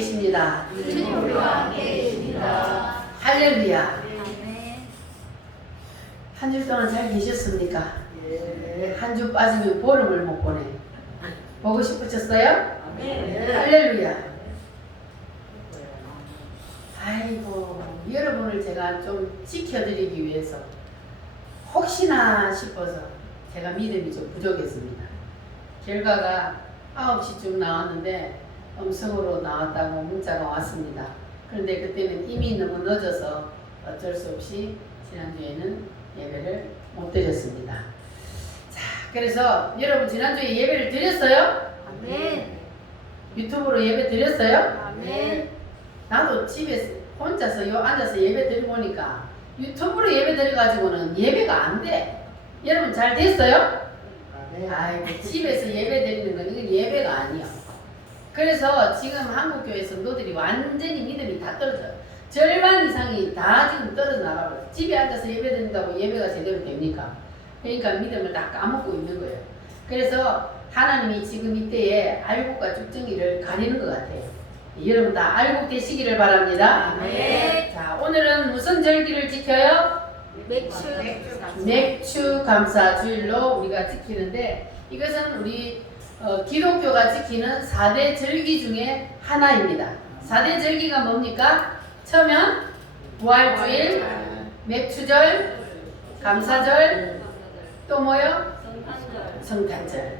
계십니다. 주님 우리와 함께 계십니다. 할렐루야. 아멘. 한 주 동안 잘 계셨습니까? 예. 한 주 빠지면 보름을 못 보내. 보고 싶으셨어요? 아멘. 할렐루야. 아이고, 여러분을 제가 좀 지켜드리기 위해서 혹시나 싶어서 제가 믿음이 좀 부족했습니다. 결과가 9시쯤 나왔는데 음성으로 나왔다고 문자가 왔습니다. 그런데 그때는 이미 너무 늦어서 어쩔 수 없이 지난주에는 예배를 못 드렸습니다. 자, 그래서 여러분 지난주에 예배를 드렸어요? 아멘. 유튜브로 예배 드렸어요? 아멘. 나도 집에서 혼자서 앉아서 예배 드리고 보니까 유튜브로 예배 드려가지고는 예배가 안 돼. 여러분 잘 됐어요? 아멘. 아이고, 집에서 예배 드리는 건 이건 예배가 아니야. 그래서 지금 한국교회 성도들이 완전히 믿음이 다 떨어져요. 절반 이상이 다 지금 떨어져 나가버려요. 집에 앉아서 예배 드린다고 예배가 제대로 됩니까? 그러니까 믿음을 다 까먹고 있는 거예요. 그래서 하나님이 지금 이때에 알곡과 쭉정이를 가리는 것 같아요. 여러분 다 알곡 되시기를 바랍니다. 아멘. 자, 오늘은 무슨 절기를 지켜요? 맥주. 맥주 감사 주일로 우리가 지키는데, 이것은 우리 기독교가 지키는 4대 절기 중에 하나입니다. 4대 절기가 뭡니까? 처음엔 부활주일, 맥주절, 감사절, 또 뭐요? 성탄절,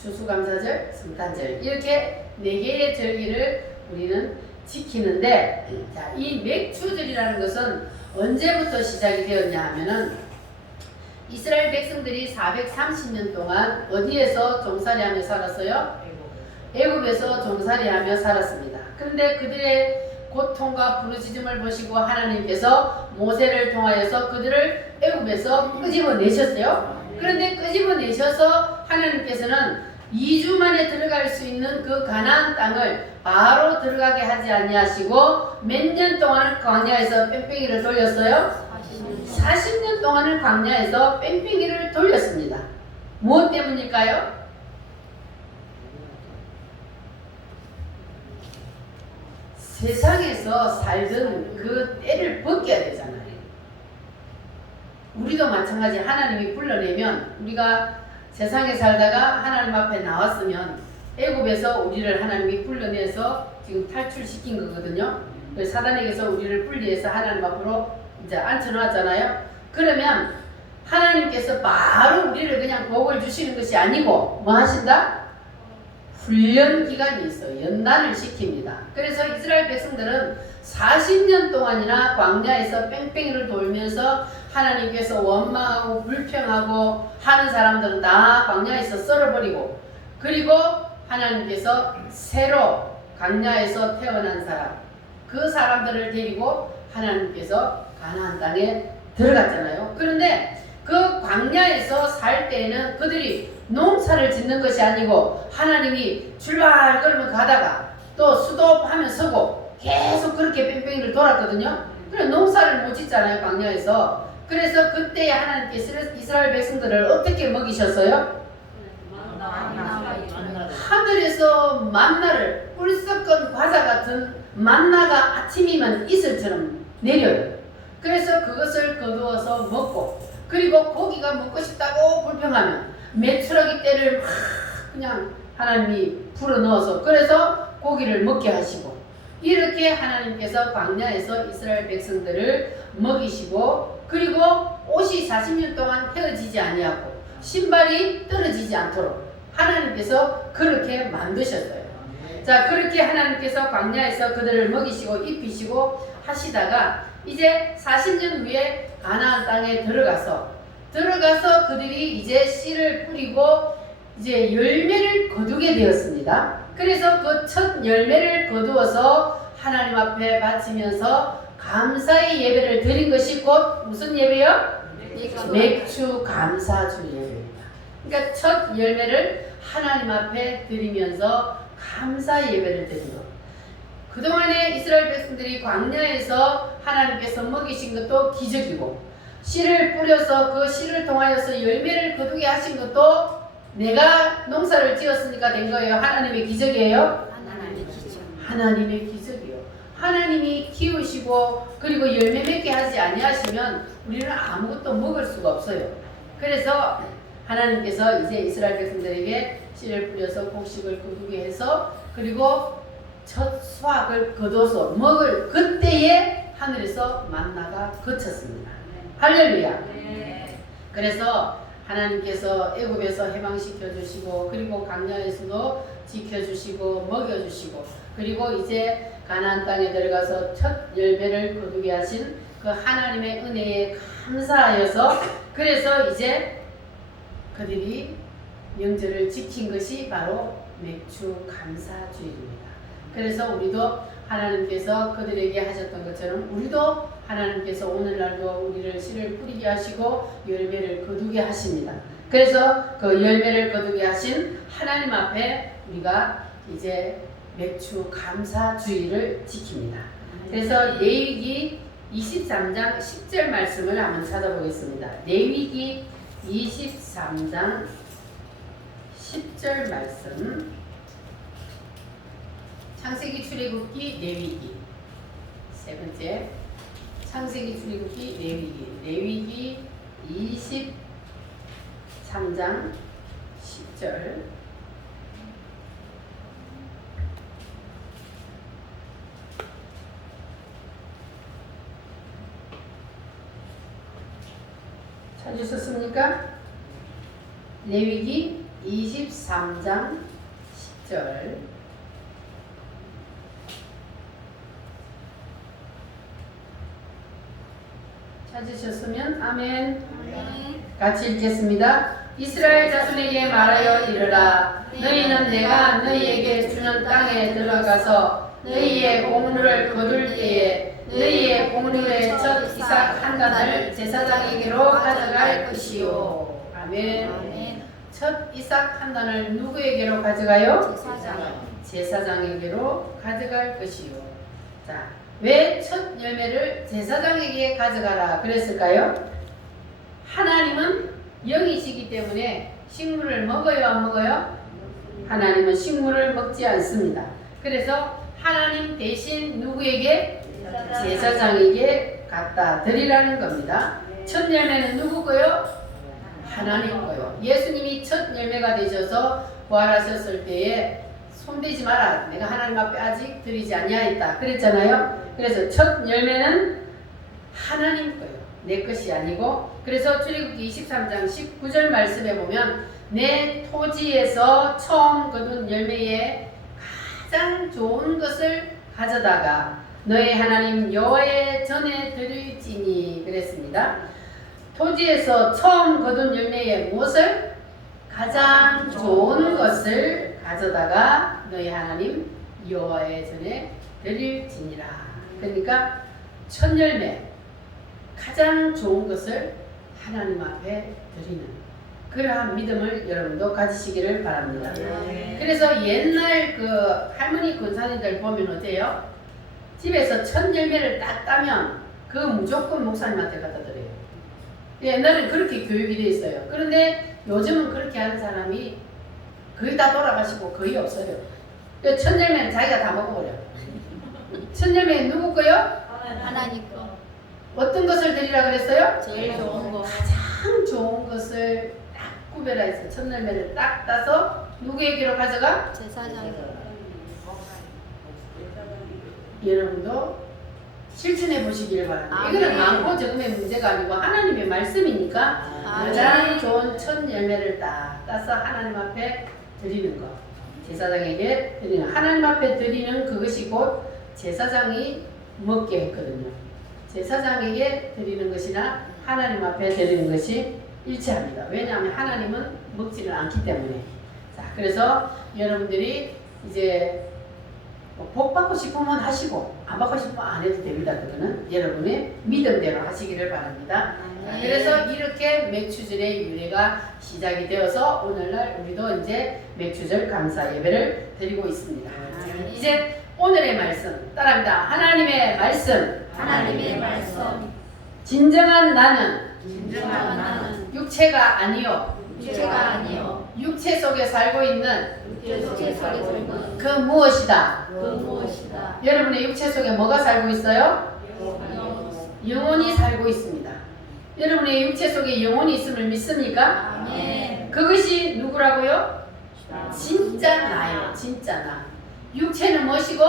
추수감사절, 성탄절, 이렇게 4개의 절기를 우리는 지키는데, 자, 이 맥주절이라는 것은 언제부터 시작이 되었냐 하면은 이스라엘 백성들이 430년 동안 어디에서 종살이하며 살았어요? 애굽에서 종살이하며 살았습니다. 그런데 그들의 고통과 부르짖음을 보시고 하나님께서 모세를 통하여서 그들을 애굽에서 끄집어내셨어요. 그런데 끄집어내셔서 하나님께서는 2주 만에 들어갈 수 있는 그 가나안 땅을 바로 들어가게 하지 아니하시고 몇 년 동안을 광야에서 뺑뺑이를 돌렸어요? 40년 동안을 광야에서 뺑뺑이를 돌렸습니다. 무엇 때문일까요? 세상에서 살던 그 때를 벗겨야 되잖아요. 우리도 마찬가지. 하나님이 불러내면, 우리가 세상에 살다가 하나님 앞에 나왔으면 애굽에서 우리를 하나님이 불러내서 지금 탈출시킨 거거든요. 사단에게서 우리를 분리해서 하나님 앞으로 이제 앉혀놨잖아요. 그러면 하나님께서 바로 우리를 그냥 복을 주시는 것이 아니고 뭐 하신다? 훈련 기간이 있어요. 연단을 시킵니다. 그래서 이스라엘 백성들은 40년 동안이나 광야에서 뺑뺑이를 돌면서 하나님께서 원망하고 불평하고 하는 사람들은 다 광야에서 썰어버리고, 그리고 하나님께서 새로 광야에서 태어난 사람, 그 사람들을 데리고 하나님께서 가나안 땅에 들어갔잖아요. 그런데 그 광야에서 살 때에는 그들이 농사를 짓는 것이 아니고 하나님이 출발 그러면 가다가 또 스톱하면 서고 계속 그렇게 뺑뺑이를 돌았거든요. 그래 농사를 못 짓잖아요, 광야에서. 그래서 그때 하나님께서 이스라엘 백성들을 어떻게 먹이셨어요? 하늘에서 만나를, 꿀 섞은 과자 같은 만나가 아침이면 이슬처럼 내려요. 그래서 그것을 거두어서 먹고, 그리고 고기가 먹고 싶다고 불평하면 메추라기 떼를 막 그냥 하나님이 불어넣어서 그래서 고기를 먹게 하시고, 이렇게 하나님께서 광야에서 이스라엘 백성들을 먹이시고, 그리고 옷이 40년 동안 헤어지지 아니하고 신발이 떨어지지 않도록 하나님께서 그렇게 만드셨어요. 자, 그렇게 하나님께서 광야에서 그들을 먹이시고 입히시고 하시다가 이제 40년 후에 가나안 땅에 들어가서 그들이 이제 씨를 뿌리고 이제 열매를 거두게 되었습니다. 그래서 그 첫 열매를 거두어서 하나님 앞에 바치면서 감사의 예배를 드린 것이 곧 무슨 예배요? 맥주 감사주 예배입니다. 그러니까 첫 열매를 하나님 앞에 드리면서 감사 예배를 드린 것. 그동안에 이스라엘 백성들이 광야에서 하나님께서 먹이신 것도 기적이고, 씨를 뿌려서 그 씨를 통하여서 열매를 거두게 하신 것도 내가 농사를 지었으니까 된 거예요. 하나님의 기적이에요. 하나님의 기적이요. 하나님이 키우시고 그리고 열매 맺게 하지 아니하시면 우리는 아무것도 먹을 수가 없어요. 그래서 하나님께서 이제 이스라엘 백성들에게 씨를 뿌려서 곡식을 거두게 해서 그리고 첫 수확을 거둬서 먹을 그때에 하늘에서 만나가 그쳤습니다. 할렐루야. 그래서 하나님께서 애굽에서 해방시켜 주시고 그리고 광야에서도 지켜주시고 먹여주시고 그리고 이제 가나안 땅에 들어가서 첫 열매를 거두게 하신 그 하나님의 은혜에 감사하여서 그래서 이제 그들이 명절을 지킨 것이 바로 맥주 감사주일입니다. 그래서 우리도 하나님께서 그들에게 하셨던 것처럼 우리도 하나님께서 오늘날도 우리를 씨를 뿌리게 하시고 열매를 거두게 하십니다. 그래서 그 열매를 거두게 하신 하나님 앞에 우리가 이제 맥주 감사주의를 지킵니다. 그래서 레위기 23장 10절 말씀을 한번 찾아보겠습니다. 레위기 23장 10절 말씀. 창세기 출애굽기 레위기 세 번째 창세기 출애굽기 레위기 23장 10절 찾으셨습니까? 레위기 23장 10절 찾으셨으면 아멘. 같이 읽겠습니다. 이스라엘 자손에게 말하여 이르라. 너희는 내가 너희에게 주는 땅에 들어가서 너희의 보물을 거둘 때에 너희의 보물의 첫 이삭 한 단을 제사장에게로 가져갈 것이요. 아멘. 첫 이삭 한 단을 누구에게로 가져가요? 제사장에게로 가져갈 것이요. 자, 왜 첫 열매를 제사장에게 가져가라 그랬을까요? 하나님은 영이시기 때문에 식물을 먹어요, 안 먹어요? 하나님은 식물을 먹지 않습니다. 그래서 하나님 대신 누구에게? 제사장에게 갖다 드리라는 겁니다. 첫 열매는 누구 거요? 하나님 거요. 예수님이 첫 열매가 되셔서 부활하셨을 때에 손대지 마라. 내가 하나님 앞에 아직 드리지 아니하였다. 그랬잖아요. 그래서 첫 열매는 하나님 거예요. 내 것이 아니고. 그래서 출애굽기 23장 19절 말씀에 보면 내 토지에서 처음 거둔 열매에 가장 좋은 것을 가져다가 너의 하나님 여호와의 전에 드릴지니 그랬습니다. 토지에서 처음 거둔 열매에 무엇을? 가장 좋은 것을 가져다가 너희 하나님 여호와의 전에 드릴지니라. 그러니까 첫 열매 가장 좋은 것을 하나님 앞에 드리는 그러한 믿음을 여러분도 가지시기를 바랍니다. 그래서 옛날 그 할머니 권사님들 보면 어때요? 집에서 첫 열매를 딱 따면 그 무조건 목사님한테 갖다 드려요. 옛날엔 그렇게 교육이 돼 있어요. 그런데 요즘은 그렇게 하는 사람이 거의 다 돌아가시고 거의 없어요. 첫 열매는 자기가 다 먹어버려. 첫 열매는 누구 거요? 하나님 거. 어떤 것을 드리라 그랬어요? 제일 좋은 거. 가장 좋은 것을 딱 구별해서 첫 열매를 딱 따서 누구에게로 가져가? 제사장. 여러분도 실천해 보시기를 바랍니다. 아, 이거는 네. 많고 적음의 문제가 아니고 하나님의 말씀이니까 가장 네. 좋은 첫 열매를 딱 따서 하나님 앞에 드리는 것. 제사장에게 드리는 하나님 앞에 드리는 그것이 곧 제사장이 먹게 했거든요. 제사장에게 드리는 것이나 하나님 앞에 드리는 것이 일치합니다. 왜냐하면 하나님은 먹지를 않기 때문에. 자, 그래서 여러분들이 이제 복 받고 싶으면 하시고 안 받고 싶으면 안 해도 됩니다. 그거는 여러분의 믿음대로 하시기를 바랍니다. 자, 그래서 이렇게 맥추절의 유래가 시작이 되어서 오늘날 우리도 이제 맥추절 감사 예배를 드리고 있습니다. 자, 이제 오늘의 말씀 따라합니다. 하나님의 말씀. 하나님의 말씀. 진정한 나는 진정한 나는 육체가 아니요 육체가 아니요 육체 속에 살고 있는 육체 속에 살고 그 무엇이다? 그 무엇이다. 여러분의 육체 속에 뭐가 살고 있어요? 영혼이 살고 있습니다. 여러분의 육체 속에 영혼이 있음을 믿습니까? 아멘. 그것이 누구라고요? 진짜 나요. 진짜 나. 육체는 무엇이고?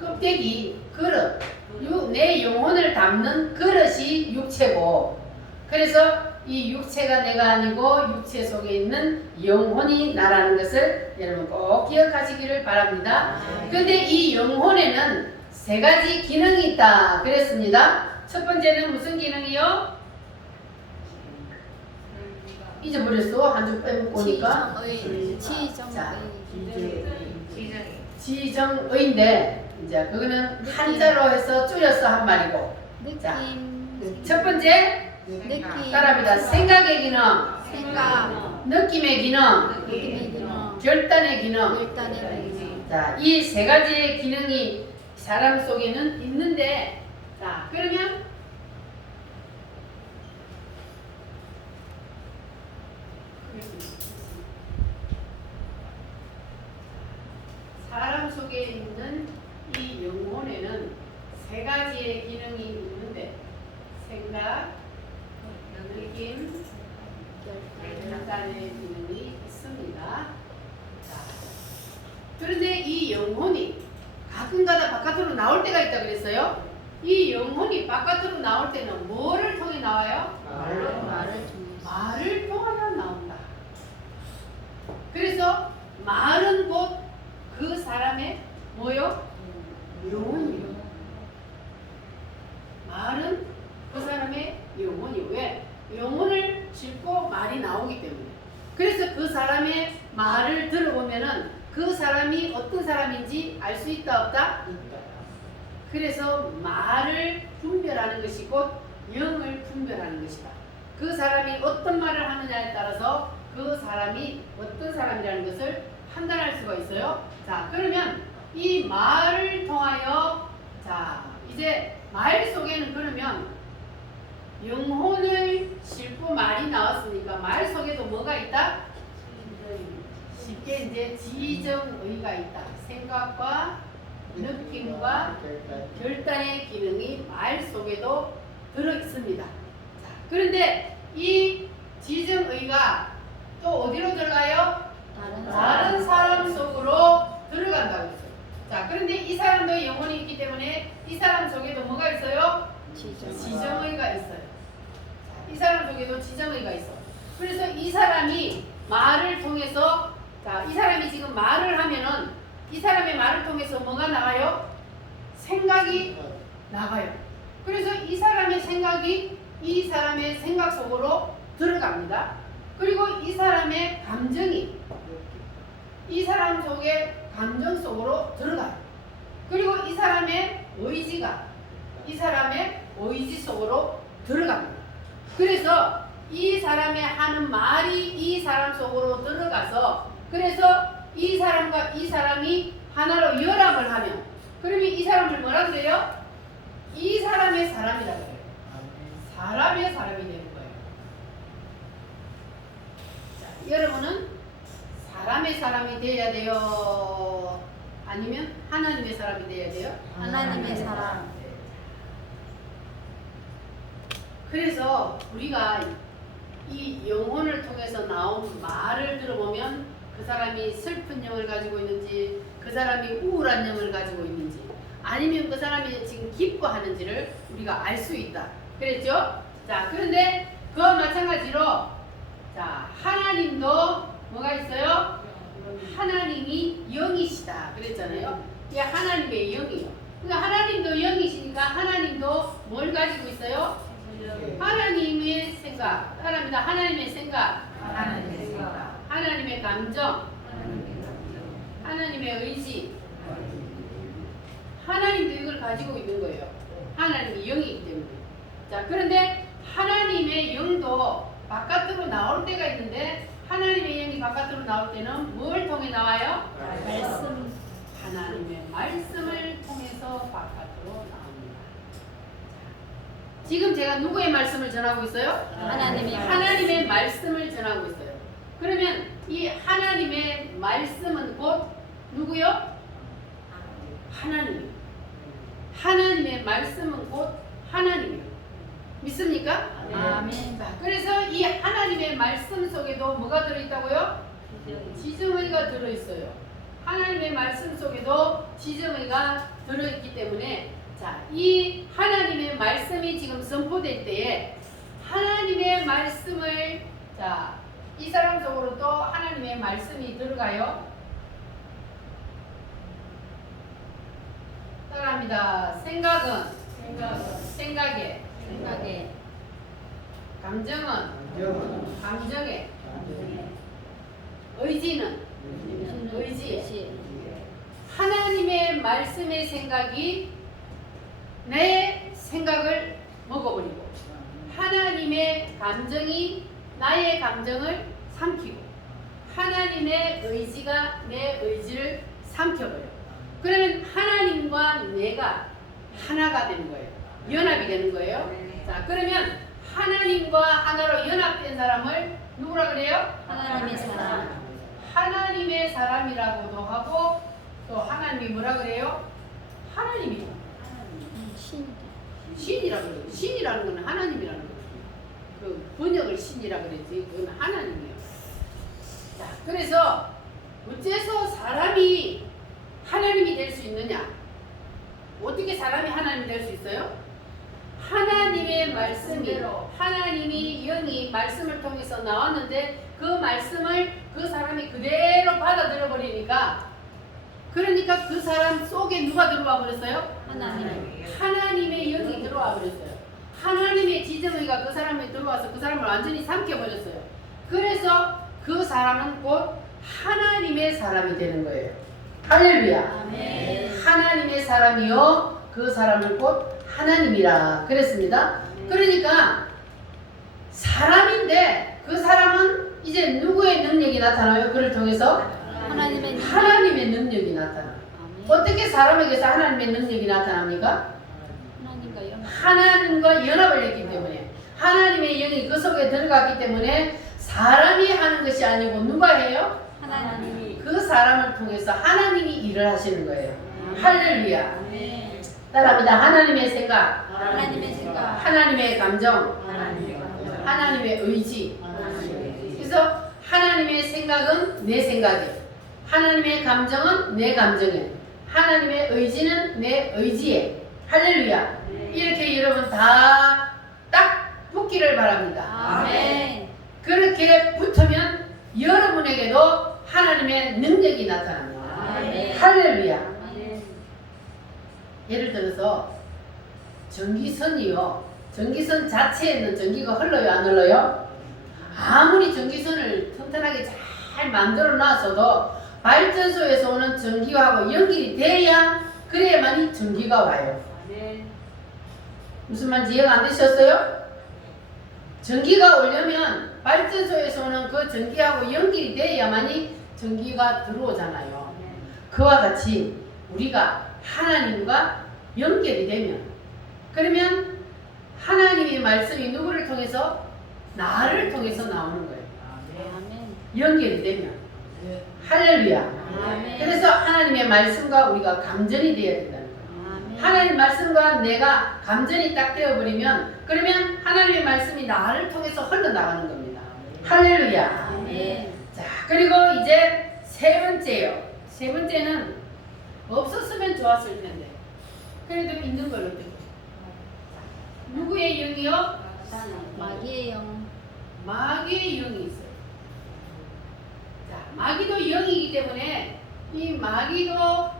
껍데기, 그릇. 내 영혼을 담는 그릇이 육체고, 그래서 이 육체가 내가 아니고 육체 속에 있는 영혼이 나라는 것을 여러분 꼭 기억하시기를 바랍니다. 그런데 이 영혼에는 세 가지 기능이 있다 그랬습니다. 첫 번째는 무슨 기능이요? 잊어버렸어. 한 줄 빼먹고 오니까. 지정의인데 이제 그거는 한자로 해서 줄여서 한 말이고. 자, 느낌. 첫 번째 느낌. 따라합니다. 생각의 기능, 생각. 느낌의 기능, 느낌의 기능. 결단의 기능. 일단의 기능. 자, 이 세 가지의 기능이 사람 속에는 있는데, 자, 그러면 사람 속에 있는 이 영혼에는 세 가지의 기능이 있는데, 생각, 느낌, 결단의 기능이 있습니다. 자, 그런데 이 영혼이 가끔가다 바깥으로 나올 때가 있다 그랬어요. 이 영혼이 바깥으로 나올 때는 뭐를 통해 나와요? 말을 통해서. 말을 통하여 나온다. 그래서 말은 곧 그 사람의 뭐요? 영혼이요. 말은 그 사람의 영혼이. 왜? 영혼을 싣고 말이 나오기 때문에. 그래서 그 사람의 말을 들어보면은 그 사람이 어떤 사람인지 알 수 있다 없다? 그래서 말을 분별하는 것이 곧 영을 분별하는 것이다. 그 사람이 어떤 말을 하느냐에 따라서 그 사람이 어떤 사람이라는 것을 판단할 수가 있어요. 자, 그러면 이 말을 통하여, 자, 이제 말 속에는 그러면 영혼을 싣고 말이 나왔으니까 말 속에도 뭐가 있다? 쉽게 이제 지정의가 있다. 생각과 느낌과 결단의 기능이 말 속에도 들어 있습니다. 자, 그런데 이 지정의가 또 어디로 들어가요? 다른 사람 속으로 들어간다고 했어요. 자, 그런데 이 사람도 영혼이 있기 때문에 이 사람 속에도 뭐가 있어요? 지정의가 있어요. 자, 이 사람 속에도 지정의가 있어. 그래서 이 사람이 말을 통해서, 자, 이 사람이 지금 말을 하면은 이 사람의 말을 통해서 뭐가 나가요? 생각이 나가요. 그래서 이 사람의 생각이 이 사람의 생각 속으로 들어갑니다. 그리고 이 사람의 감정이 이 사람 속의 감정 속으로 들어가요. 그리고 이 사람의 의지가 이 사람의 의지 속으로 들어갑니다. 그래서 이 사람의 하는 말이 이 사람 속으로 들어가서, 그래서 이 사람과 이 사람이 하나로 연합을 하면, 그러면 이 사람을 뭐라 그래요? 이 사람의 사람이라고 해요. 사람의 사람이 되는 거예요. 자, 여러분은 사람의 사람이 되어야 돼요? 아니면 하나님의 사람이 되어야 돼요? 하나님의 사람. 그래서 우리가 이 영혼을 통해서 나온 말을 들어보면 그 사람이 슬픈 영을 가지고 있는지, 그 사람이 우울한 영을 가지고 있는지, 아니면 그 사람이 지금 기뻐하는지를 우리가 알 수 있다. 그랬죠? 자, 그런데 그와 마찬가지로, 자, 하나님도 뭐가 있어요? 하나님이 영이시다 그랬잖아요. 이게 하나님의 영이요. 그러니까 하나님도 영이시니까 하나님도 뭘 가지고 있어요? 하나님의 생각. 따라합니다. 하나님의 생각, 하나님의 감정, 하나님의 의지. 하나님도 이걸 가지고 있는 거예요. 하나님이 영이기 때문에. 자, 그런데 하나님의 영도 바깥으로 나올 때가 있는데, 하나님의 영이 바깥으로 나올 때는 뭘 통해 나와요? 말씀. 하나님의 말씀을 통해서 바깥으로 나옵니다. 지금 제가 누구의 말씀을 전하고 있어요? 하나님의 하나님의 말씀을 전하고 있어요. 그러면 이 하나님의 말씀은 곧 누구요? 하나님이요. 하나님의 말씀은 곧 하나님이요. 믿습니까? 아멘. 자, 그래서 이 하나님의 말씀 속에도 뭐가 들어있다고요? 지정의가 들어있어요. 하나님의 말씀 속에도 지정의가 들어있기 때문에 자, 이 하나님의 말씀이 지금 선포될 때에 하나님의 말씀을 자, 이 사람 속으로 또 하나님의 말씀이 들어가요. 따라합니다. 생각에 생각에 감정은 감정에 의지는 의지에 하나님의 말씀의 생각이 내 생각을 먹어버리고 하나님의 감정이 나의 감정을 삼키고 하나님의 의지가 내 의지를 삼켜버려요. 그러면 하나님과 내가 하나가 되는 거예요. 연합이 되는 거예요. 자, 그러면 하나님과 하나로 연합된 사람을 누구라 그래요? 하나님의 사람. 하나님의 사람이라고도 하고 또 하나님이 뭐라 그래요? 하나님이다. 신. 신이라고 그래요. 신이라는 건 하나님이라는 거예요. 그 번역을 신이라 그랬지. 그건 하나님이에요. 자, 그래서 어째서 사람이 하나님이 될 수 있느냐? 어떻게 사람이 하나님이 될 수 있어요? 하나님의 말씀이 하나님이 영이 말씀을 통해서 나왔는데 그 말씀을 그 사람이 그대로 받아들여 버리니까 그러니까 그 사람 속에 누가 들어와 버렸어요? 하나님. 하나님의 영이 들어와 버렸어요. 하나님의 지정의가 그 사람에 들어와서 그 사람을 완전히 삼켜버렸어요. 그래서 그 사람은 곧 하나님의 사람이 되는 거예요. 할렐루야. 아멘. 하나님의 사람이요 그 사람은 곧 하나님이라 그랬습니다. 그러니까 사람인데 그 사람은 이제 누구의 능력이 나타나요? 그를 통해서 하나님의 능력이 나타나요. 아멘. 어떻게 사람에게서 하나님의 능력이 나타납니까? 하나님과 연합. 하나님과 연합을 했기 때문에 하나님의 영이 그 속에 들어갔기 때문에 사람이 하는 것이 아니고 누가 해요? 하나님이. 그 사람을 통해서 하나님이 일을 하시는 거예요. 할렐루야. 아멘. 따라합니다. 하나님의 생각, 하나님의 생각. 하나님의 감정, 하나님의 감정. 하나님의 의지. 그래서 하나님의 생각은 내 생각에, 하나님의 감정은 내 감정에, 하나님의 의지는 내 의지에. 할렐루야. 이렇게 여러분 다 딱 붙기를 바랍니다. 아멘. 그렇게 붙으면 여러분에게도 하나님의 능력이 나타납니다. 아멘. 할렐루야. 아멘. 예를 들어서 전기선이요. 전기선 자체에는 전기가 흘러요, 안 흘러요? 아무리 전기선을 튼튼하게 잘 만들어 놨어도 발전소에서 오는 전기하고 연결이 돼야 그래야만이 전기가 와요. 무슨 말인지 이해가 안 되셨어요? 전기가 오려면 발전소에서 오는 그 전기하고 연결이 돼야만이 전기가 들어오잖아요. 그와 같이 우리가 하나님과 연결이 되면 그러면 하나님의 말씀이 누구를 통해서? 나를 통해서 나오는 거예요. 아멘. 연결이 되면 할렐루야. 아멘. 그래서 하나님의 말씀과 우리가 감전이 되어야 된다는 거예요. 아멘. 하나님 말씀과 내가 감전이 딱 되어버리면 그러면 하나님의 말씀이 나를 통해서 흘러나가는 겁니다. 할렐루야. 아멘. 자, 그리고 이제 세 번째요. 세 번째는 없었으면 좋았을 텐데 그래도 있는 걸로 되고 누구의 영이요? 마귀의 영. 마귀의 영이 있어요. 자, 마귀도 영이기 때문에 이 마귀도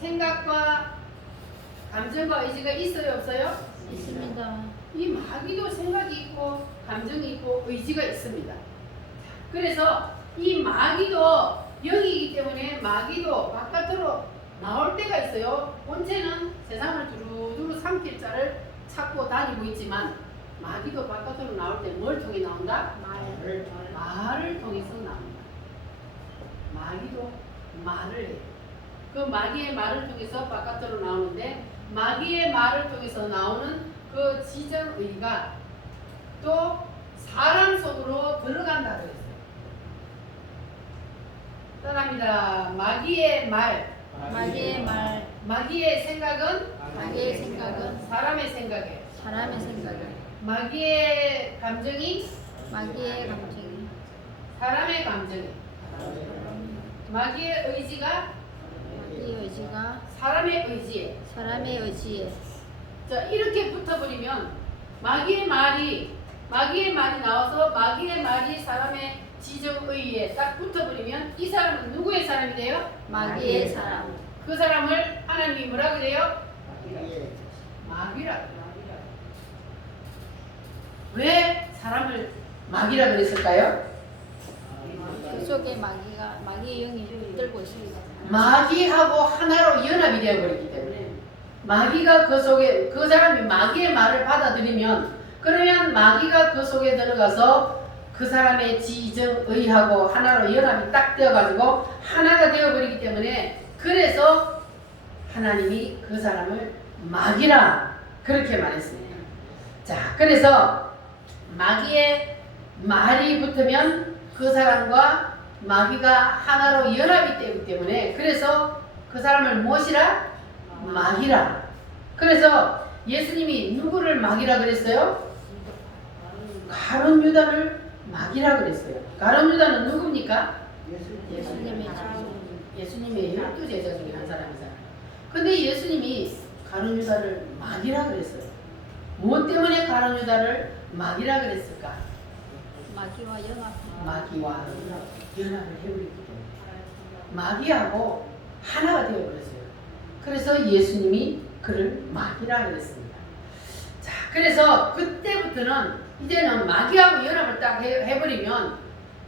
생각과 감정과 의지가 있어요, 없어요? 있습니다. 이 마귀도 생각이 있고 감정이 있고 의지가 있습니다. 그래서 이 마귀도 영이기 때문에 마귀도 바깥으로 나올 때가 있어요. 본체는 세상을 두루두루 삼킬 자를 찾고 다니고 있지만 마귀도 바깥으로 나올 때 뭘 통해 나온다? 말을 통해서 나온다. 마귀도 말을 해요. 그 마귀의 말을 통해서 바깥으로 나오는데 마귀의 말을 통해서 나오는 그 지정의가 또 사람 속으로 들어간다 그랬어요. 말합니다. 마귀의 말, 마귀의 말, 마귀의 생각은 마귀의 생각은 사람의 생각에, 사람의 생각에, 마귀의 감정이 마귀의 감정이, 사람의 감정에, 마귀의 의지가 마귀의 의지가 사람의 의지에. 사람의 의지에. 자, 이렇게 붙어버리면 마귀의 말이 나와서 마귀의 말이 사람의 지정의에 딱 붙어버리면 이 사람은 누구의 사람이 돼요? 마귀의 사람. 그 사람을 하나님이 뭐라 그래요? 예. 마귀라. 왜 사람을 마귀라 그랬을까요? 그 속에 마귀의 영이 들고 있습니다. 마귀하고 하나로 연합이 되어버렸기 때문에 마귀가 그 속에 그 사람이 마귀의 말을 받아들이면 그러면 마귀가 그 속에 들어가서 그 사람의 지정의하고 하나로 연합이 딱 되어가지고 하나가 되어버리기 때문에 그래서 하나님이 그 사람을 마귀라 그렇게 말했습니다. 자, 그래서 마귀의 말이 붙으면 그 사람과 마귀가 하나로 연합이 되기 때문에 그래서 그 사람을 무엇이라? 마귀라. 그래서 예수님이 누구를 마귀라 그랬어요? 가룟 유다를 마귀라 그랬어요. 가룟 유다는 누굽니까? 예수님의 예수님의 12제자 중에 한 사람이잖아요. 근데 예수님이 가룟 유다를 마귀라 그랬어요. 무엇 때문에 가룟 유다를 마귀라 그랬을까? 마귀와 연합. 마귀와 연합을 해버렸기 때문에 마귀하고 하나가 되어버렸어요. 그래서 예수님이 그를 마귀라 그랬습니다. 자, 그래서 그때부터는 이제는 마귀하고 연합을 딱 해버리면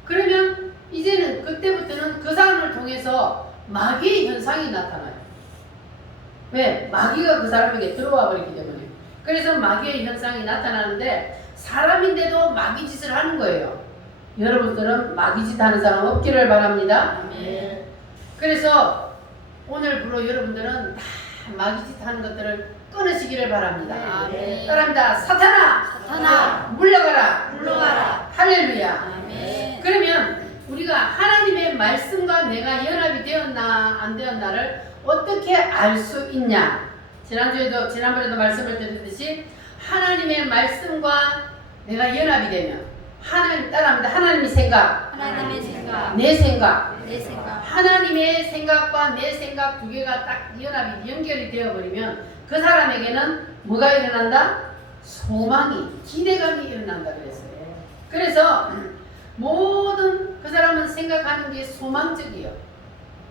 그러면 이제는 그때부터는 그 사람을 통해서 마귀의 현상이 나타나요. 왜? 마귀가 그 사람에게 들어와 버리기 때문에. 그래서 마귀의 현상이 나타나는데 사람인데도 마귀 짓을 하는 거예요. 여러분들은 마귀 짓 하는 사람 없기를 바랍니다. 예. 그래서 오늘부로 여러분들은 다 마귀 짓 하는 것들을 끊으시기를 바랍니다. 아멘. 따라합니다. 사탄아! 사탄아! 물러가라! 물러가라! 할렐루야! 아멘. 그러면 우리가 하나님의 말씀과 내가 연합이 되었나 안 되었나를 어떻게 알 수 있냐? 지난번에도 말씀을 드렸듯이 하나님의 말씀과 내가 연합이 되면 하나님 따라합니다. 하나님의 생각, 하나님의 생각, 내 생각, 내 생각, 하나님의 생각과 내 생각 두 개가 딱 연합이 연결이 되어버리면 그 사람에게는 뭐가 일어난다? 소망이, 기대감이 일어난다 그랬어요. 그래서 모든 그 사람은 생각하는 게 소망적이에요.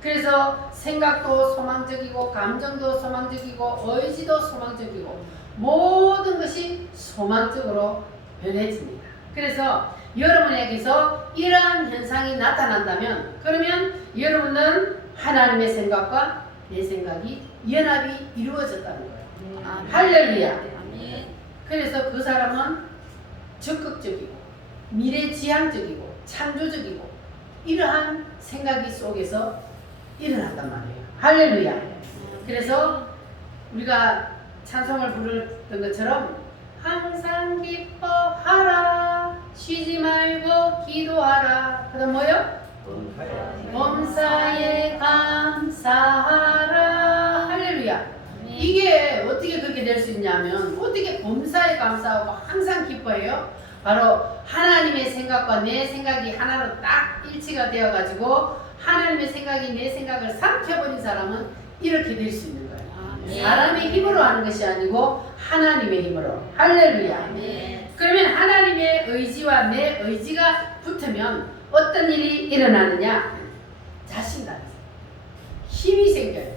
그래서 생각도 소망적이고 감정도 소망적이고 의지도 소망적이고 모든 것이 소망적으로 변해집니다. 그래서 여러분에게서 이러한 현상이 나타난다면 그러면 여러분은 하나님의 생각과 내 생각이 연합이 이루어졌다는 거예요. 아멘. 할렐루야. 아멘. 그래서 그 사람은 적극적이고 미래지향적이고 창조적이고 이러한 생각이 속에서 일어난단 말이에요. 할렐루야. 그래서 우리가 찬송을 부르던 것처럼 항상 기뻐하라 쉬지 말고 기도하라. 그 다음 뭐요? 범사에 감사하라. 할렐루야. 이게 어떻게 그렇게 될 수 있냐면 어떻게 범사에 감사하고 항상 기뻐해요? 바로 하나님의 생각과 내 생각이 하나로 딱 일치가 되어 가지고 하나님의 생각이 내 생각을 삼켜버린 사람은 이렇게 될 수 있는 거예요. 아멘. 사람의 힘으로 하는 것이 아니고 하나님의 힘으로. 할렐루야. 아멘. 그러면 하나님의 의지와 내 의지가 붙으면 어떤 일이 일어나느냐? 자신감, 힘이 생겨요.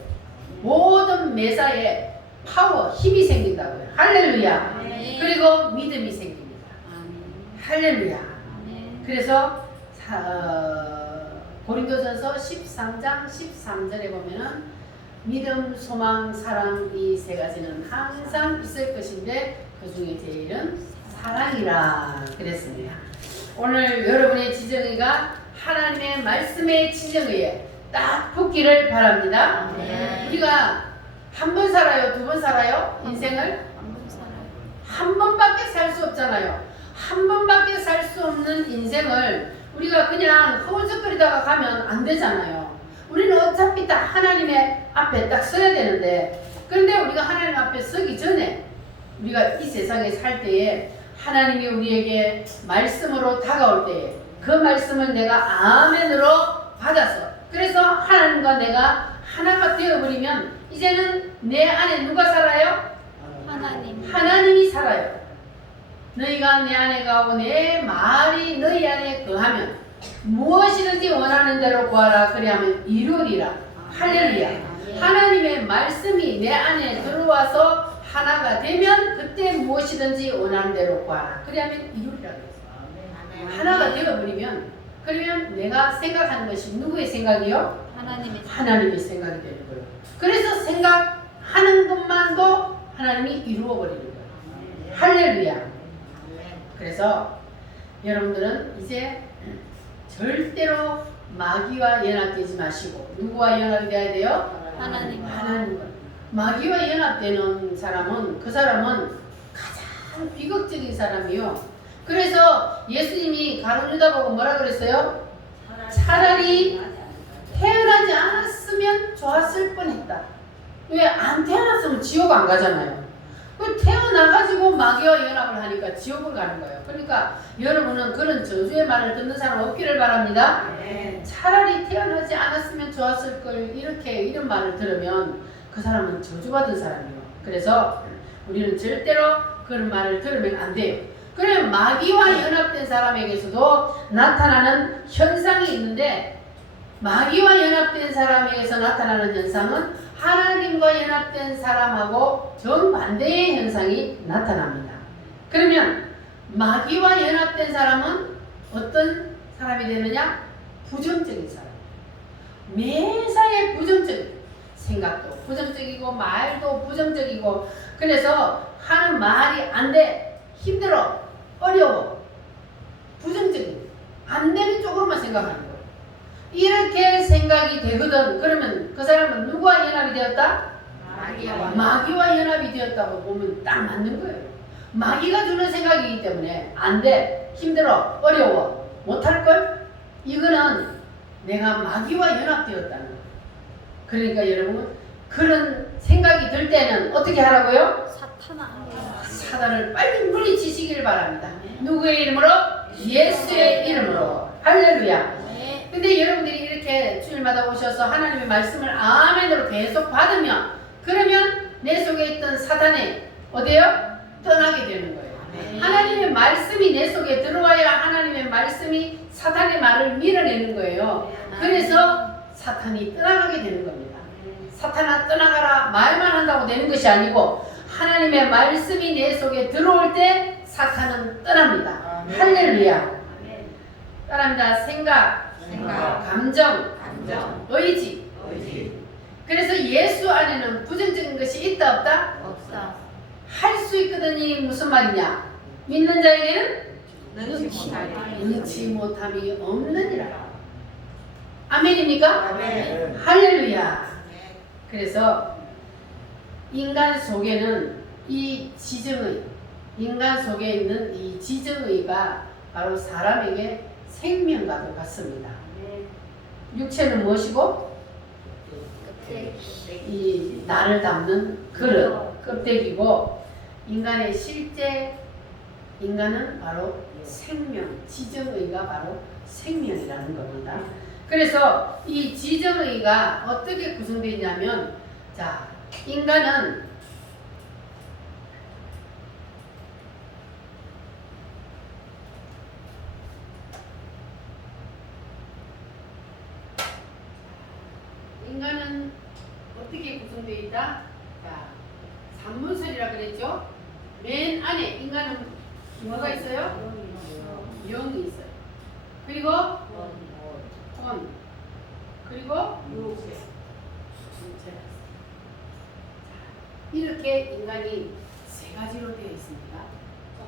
모든 매사에 파워, 힘이 생긴다고요. 할렐루야. 아멘. 그리고 믿음이 생깁니다. 아멘. 할렐루야. 아멘. 그래서 고린도전서 13장 13절에 보면은 믿음, 소망, 사랑 이 세 가지는 항상 있을 것인데 그 중에 제일은 사랑이라 그랬습니다. 오늘 여러분의 지정의가 하나님의 말씀의 지정의에 딱 붙기를 바랍니다. 아멘. 우리가 한 번 살아요? 두 번 살아요? 인생을? 한번 살아요. 한 번밖에 살 수 없잖아요. 한 번밖에 살 수 없는 인생을 우리가 그냥 허우적거리다가 가면 안 되잖아요. 우리는 어차피 다 하나님의 앞에 딱 서야 되는데, 그런데 우리가 하나님 앞에 서기 전에 우리가 이 세상에 살 때에 하나님이 우리에게 말씀으로 다가올 때에 그 말씀을 내가 아멘으로 받아서, 그래서 하나님과 내가 하나가 되어버리면 이제는 내 안에 누가 살아요? 하나님. 하나님이 살아요. 너희가 내 안에 가고 내 말이 너희 안에 거하면 무엇이든지 원하는 대로 구하라 그리하면 이루리라. 할렐루야. 하나님의 말씀이 내 안에 들어와서 하나가 되면 그때 무엇이든지 원하는 대로 구하라 그리하면 이루리라 그랬어요. 하나가 되어버리면, 그러면 내가 생각하는 것이 누구의 생각이요? 하나님의 하나님의 생각이 되는 거예요. 그래서 생각하는 것만도 하나님이 이루어버리는 거예요. 할렐루야. 그래서 여러분들은 이제 절대로 마귀와 연합되지 마시고 누구와 연합이 돼야 돼요? 하나님. 하나님과. 마귀와 연합되는 사람은, 그 사람은 가장 비극적인 사람이요. 그래서 예수님이 가룟유다 보고 뭐라 그랬어요? 차라리 태어나지 않았으면 좋았을 뻔했다. 왜? 안 태어났으면 지옥 안 가잖아요. 그 태어나가지고 마귀와 연합을 하니까 지옥을 가는 거예요. 그러니까 여러분은 그런 저주의 말을 듣는 사람 없기를 바랍니다. 차라리 태어나지 않았으면 좋았을 걸, 이런 말을 들으면 그 사람은 저주받은 사람이에요. 그래서 우리는 절대로 그런 말을 들으면 안 돼요. 그러면 마귀와 연합된 사람에게서도 나타나는 현상이 있는데, 마귀와 연합된 사람에게서 나타나는 현상은 하나님과 연합된 사람하고 정반대의 현상이 나타납니다. 그러면 마귀와 연합된 사람은 어떤 사람이 되느냐? 부정적인 사람. 매사에 부정적인 생각도 부정적이고 말도 부정적이고, 그래서 하는 말이 안 돼, 힘들어, 어려워, 부정적인, 안 되는 쪽으로만 생각하는 거예요. 이렇게 생각이 되거든. 그러면 그 사람은 누구와 연합이 되었다? 마귀와 연합이 되었다고 보면 딱 맞는 거예요. 마귀가 주는 생각이기 때문에 안 돼, 힘들어, 어려워, 못할걸? 이거는 내가 마귀와 연합되었다는 거예요. 그러니까 여러분, 그런 생각이 들 때는 어떻게 하라고요? 사단을 빨리 물리치시길 바랍니다. 누구의 이름으로? 예수의 이름으로. 할렐루야. 근데 여러분들이 이렇게 주일마다 오셔서 하나님의 말씀을 아멘으로 계속 받으면, 그러면 내 속에 있던 사단이 어디요? 떠나게 되는 거예요. 하나님의 말씀이 내 속에 들어와야 하나님의 말씀이 사탄의 말을 밀어내는 거예요. 그래서 사탄이 떠나가게 되는 겁니다. 사탄아 떠나가라 말만 한다고 되는 것이 아니고, 하나님의 말씀이 내 속에 들어올 때 사탄은 떠납니다. 할렐루야. 따라합니다. 생각, 감정, 의지. 그래서 예수 안에는 부정적인 것이 있다 없다? 없다. 할 수 있거든이 무슨 말이냐? 믿는 자에게는 능치 못함이 없느니라. 아멘입니까? 아멘. 할렐루야. 그래서 인간 속에는 이 지정의, 인간 속에 있는 이 지정의가 바로 사람에게 생명과도 같습니다. 육체는 무엇이고? 이 나를 담는 그릇, 껍데기고, 인간의 실제 인간은 바로 생명, 지정의가 바로 생명이라는 겁니다. 그래서 이 지정의가 어떻게 구성되어 있냐면, 자, 인간은 어떻게 구성되어 있다? 자, 삼문설이라 그랬죠? 맨 안에 인간은 뭐가 있어요? 영이 있어요. 그리고 혼, 그리고 육체. 이렇게 인간이 세 가지로 되어 있습니다.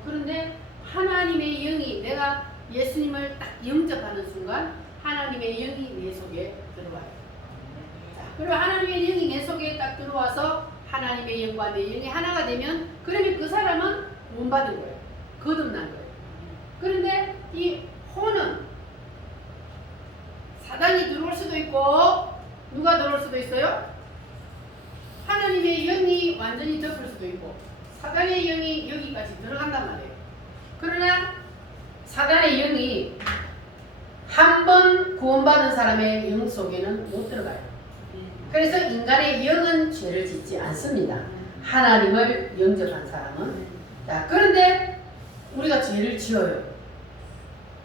그런데 하나님의 영이, 내가 예수님을 딱 영접하는 순간 하나님의 영이 내 속에 들어와요. 그리고 하나님의 영이 내 속에 딱 들어와서 하나님의 영과 내 영이 하나가 되면, 그러면 그 사람은 구원받은 거예요. 거듭난 거예요. 그런데 이 혼은 사단이 들어올 수도 있고 누가 들어올 수도 있어요? 하나님의 영이 완전히 덮을 수도 있고 사단의 영이 여기까지 들어간단 말이에요. 그러나 사단의 영이 한 번 구원받은 사람의 영 속에는 못 들어가요. 그래서 인간의 영은 죄를 짓지 않습니다. 하나님을 영접한 사람은. 자, 그런데 우리가 죄를 지어요.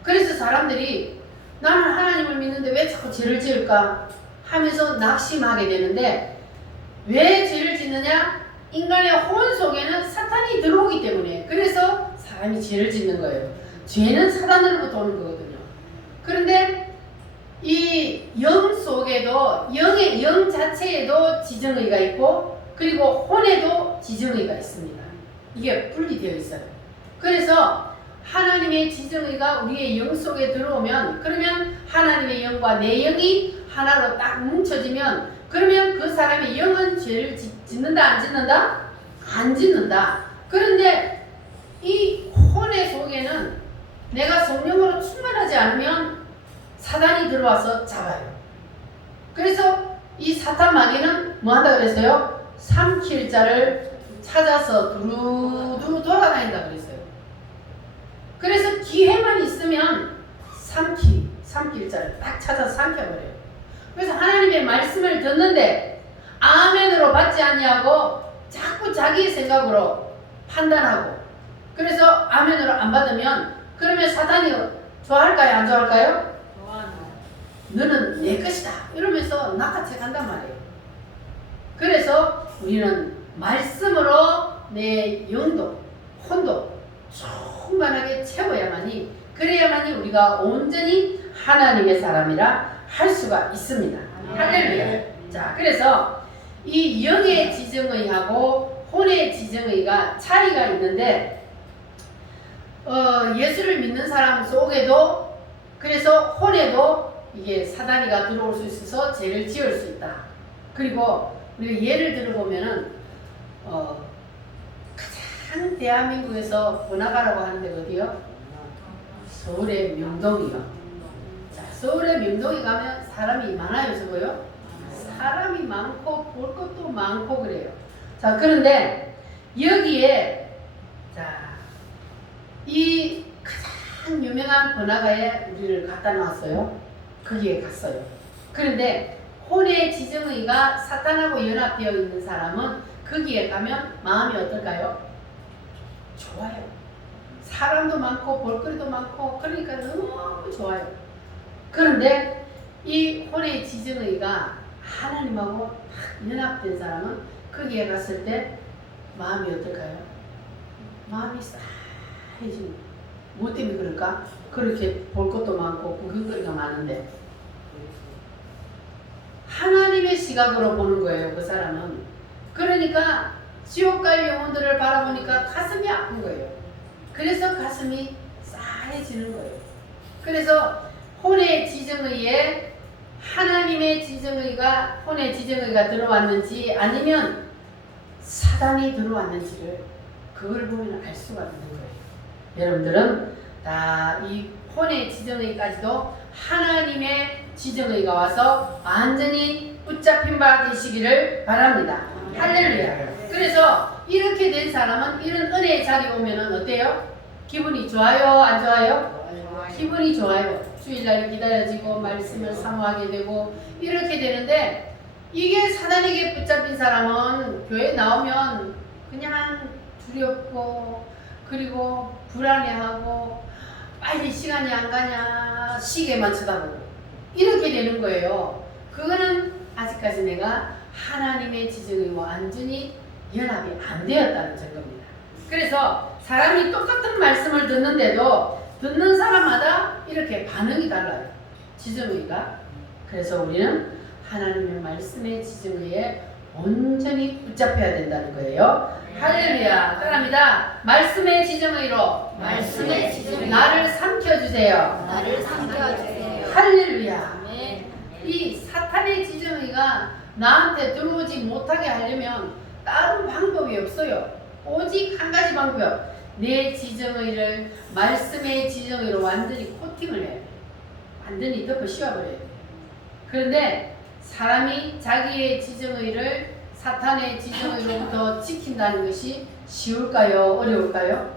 그래서 사람들이 나는 하나님을 믿는데 왜 자꾸 죄를 지을까 하면서 낙심하게 되는데 왜 죄를 짓느냐? 인간의 혼 속에는 사탄이 들어오기 때문에. 그래서 사람이 죄를 짓는 거예요. 죄는 사단으로부터 오는 거거든요. 그런데 이 영 속에도 영의 영 자체에도 지정의가 있고 그리고 혼에도 지정의가 있습니다. 이게 분리되어 있어요. 그래서 하나님의 지정의가 우리의 영 속에 들어오면 그러면 하나님의 영과 내 영이 하나로 딱 뭉쳐지면 그러면 그 사람의 영은 죄를 짓는다 안 짓는다? 안 짓는다. 그런데 이 혼의 속에는 내가 성령으로 충만하지 않으면 사단이 들어와서 잡아요. 그래서 이 사탄 마귀는 뭐 한다 그랬어요? 삼킬 자를 찾아서 두루두루 돌아다닌다 그랬어요. 그래서 기회만 있으면 삼킬 자를 딱 찾아서 삼켜버려요. 그래서 하나님의 말씀을 듣는데 아멘으로 받지 않냐고 자꾸 자기의 생각으로 판단하고 그래서 아멘으로 안 받으면 그러면 사탄이 좋아할까요? 안 좋아할까요? 너는 내 것이다 이러면서 낚아채 간단 말이에요. 그래서 우리는 말씀으로 내 영도 혼도 충만하게 채워야만이 그래야만이 우리가 온전히 하나님의 사람이라 할 수가 있습니다. 할렐루야. 자, 그래서 이 영의 지정의하고 혼의 지정의가 차이가 있는데 예수를 믿는 사람 속에도 그래서 혼에도 이게 사단이가 들어올 수 있어서 죄를 지을 수 있다. 그리고 우리가 예를 들어보면은 가장 대한민국에서 번화가라고 하는데 어디요? 서울의 명동이요. 자, 서울의 명동에 가면 사람이 많아요, 저거요? 사람이 많고 볼 것도 많고 그래요. 자, 그런데 여기에 자, 이 가장 유명한 번화가에 우리를 갖다 놨어요. 거기에 갔어요. 그런데 혼의 지정의가 사탄하고 연합되어 있는 사람은 거기에 가면 마음이 어떨까요? 좋아요. 사람도 많고 볼거리도 많고 그러니까 너무 좋아요. 그런데 이 혼의 지정의가 하나님하고 딱 연합된 사람은 거기에 갔을 때 마음이 어떨까요? 마음이 싸해지고 뭐 때문에 그럴까? 그렇게 볼 것도 많고 구경거리가 많은데 하나님의 시각으로 보는 거예요. 그 사람은. 그러니까 지옥 갈 영혼들을 바라보니까 가슴이 아픈 거예요. 그래서 가슴이 싸해지는 거예요. 그래서 혼의 지정의에 하나님의 지정의가 혼의 지정의가 들어왔는지 아니면 사단이 들어왔는지를 그걸 보면 알 수가 있는 거예요. 여러분들은 다 이 혼의 지정의까지도 하나님의 지정의가 와서 완전히 붙잡힌 바 되시기를 바랍니다. 할렐루야. 그래서 이렇게 된 사람은 이런 은혜의 자리에 오면은 어때요? 기분이 좋아요? 안 좋아요? 기분이 좋아요. 주일날 기다려지고 말씀을 사모하게 되고 이렇게 되는데 이게 사단에게 붙잡힌 사람은 교회 나오면 그냥 두렵고 그리고 불안해하고 빨리 시간이 안 가냐 시계만 쳐다보고 이렇게 되는 거예요. 그거는 아직까지 내가 하나님의 지정의와 완전히 연합이 안 되었다는 증거입니다. 그래서 사람이 똑같은 말씀을 듣는데도 듣는 사람마다 이렇게 반응이 달라요. 지정의가. 그래서 우리는 하나님의 말씀의 지정의에 온전히 붙잡혀야 된다는 거예요. 할렐루야. 따라합니다. 말씀의 지정의로 말씀의 지정의로 나를 삼켜주세요. 나를 삼켜주세요. 할렐루야. 아멘. 이 사탄의 지정의가 나한테 들어오지 못하게 하려면 다른 방법이 없어요. 오직 한 가지 방법. 내 지정의를 말씀의 지정의로 완전히 코팅을 해야 돼. 완전히 덮어 씌워버려야 돼. 그런데 사람이 자기의 지정의를 사탄의 지정의로부터 지킨다는 것이 쉬울까요? 어려울까요?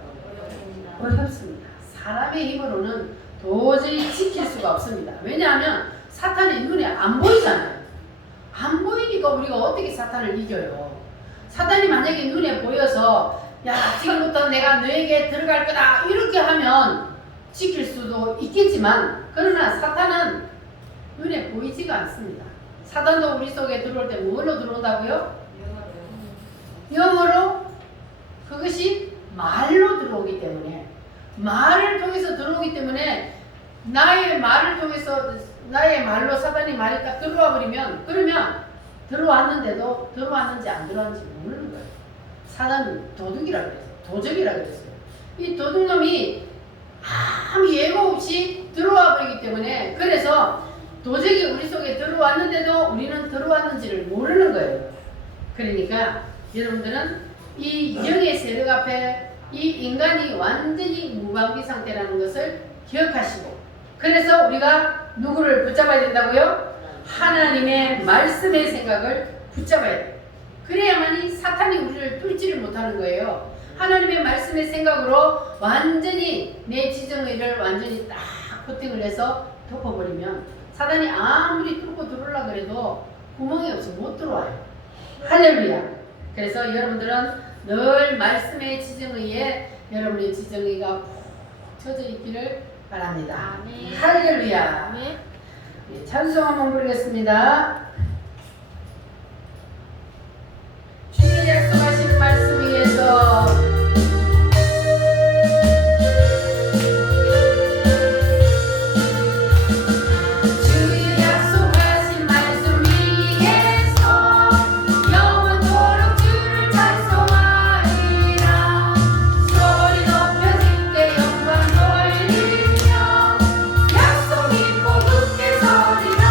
어렵습니다. 사람의 힘으로는 도저히 지킬 수가 없습니다. 왜냐하면 사탄의 눈에 안 보이잖아요. 안 보이니까 우리가 어떻게 사탄을 이겨요? 사탄이 만약에 눈에 보여서 야 지금부터 내가 너에게 들어갈 거다 이렇게 하면 지킬 수도 있겠지만 그러나 사탄은 눈에 보이지가 않습니다. 사탄도 우리 속에 들어올 때 뭘로 들어온다고요? 영어로. 그것이 말로 들어오기 때문에 말을 통해서 들어오기 때문에 나의 말을 통해서 나의 말로 사탄이 말이 딱 들어와 버리면 그러면 들어왔는데도 들어왔는지 안 들어왔는지 모르는 거예요. 사탄은 도둑이라 그랬어요. 도적이라 그랬어요. 이 도둑놈이 아무 예고 없이 들어와 버리기 때문에 그래서 도적이 우리 속에 들어왔는데도 우리는 들어왔는지를 모르는 거예요. 그러니까 여러분들은 이 영의 세력 앞에 이 인간이 완전히 무방비 상태라는 것을 기억하시고 그래서 우리가 누구를 붙잡아야 된다고요? 하나님의 말씀의 생각을 붙잡아야 돼요. 그래야만이 사탄이 우리를 뚫지를 못하는 거예요. 하나님의 말씀의 생각으로 완전히 내 지정의를 완전히 딱 코팅을 해서 덮어버리면 사단이 아무리 뚫고 들어오려고 해도 구멍이 없어 못 들어와요. 할렐루야. 그래서 여러분들은 늘 말씀의 지정의에 여러분의 지정의가 푹 젖어 있기를 바랍니다. 아멘. 할렐루야. 아멘. 예, 찬송 한번 부르겠습니다. 주님 약속하신 말씀 위에서 주님 약속하신 말씀 위에서 영원토록 주를 찬송하리라. 소리 높여 주께 영광 돌리며 약속 믿고 굳게 서리라.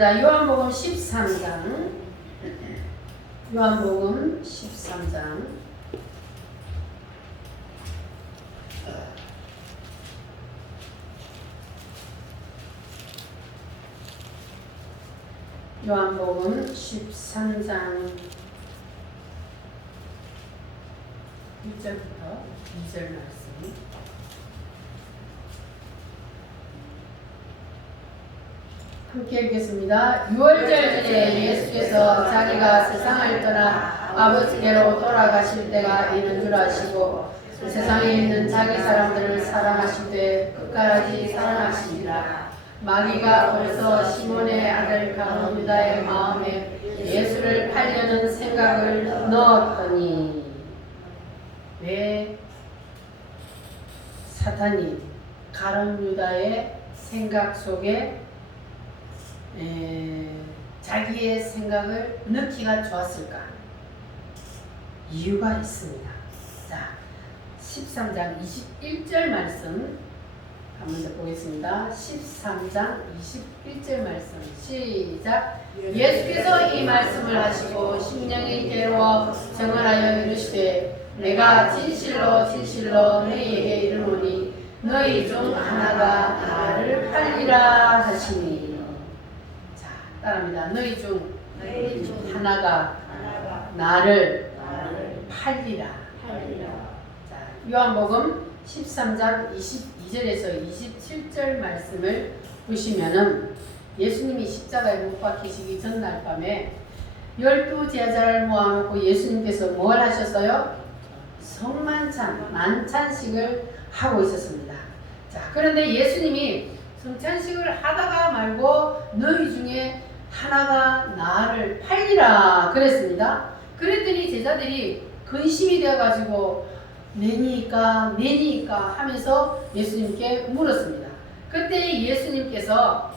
요한복음 13장. 요한복음 13장. 요한복음 13장 1절부터 2절 말씀. 함께 읽겠습니다. 유월절 전에 예수께서 자기가 세상을 떠나 아버지께로 돌아가실 때가 이른 줄 아시고 세상에 있는 자기 사람들을 사랑하시되 끝까지 사랑하시니라. 마귀가 벌써 시몬의 아들 가룟 유다의 마음에 예수를 팔려는 생각을 넣었더니, 왜 사탄이 가룟 유다의 생각 속에 자기의 생각을 넣기가 좋았을까? 이유가 있습니다. 자, 13장 21절 말씀 한번 더 보겠습니다. 13장 21절 말씀 시작. 예수께서 이 말씀을 하시고 심령이 괴로워 정언하여 이르시되 내가 진실로 진실로 너희에게 이르노니 너희 중 하나가 나를 팔리라 하시니. 자, 따라합니다. 너희 중 하나가 나를 팔리라. 자, 요한복음 13장 22절에서 27절 말씀을 보시면은 예수님이 십자가에 못 박히시기 전날 밤에 12 제자를 모아놓고 예수님께서 뭘 하셨어요? 성만찬, 만찬식을 하고 있었습니다. 자, 그런데 예수님이 성찬식을 하다가 말고 너희 중에 하나가 나를 팔리라 그랬습니다. 그랬더니 제자들이 근심이 되어가지고 내니까 하면서 예수님께 물었습니다. 그때 예수님께서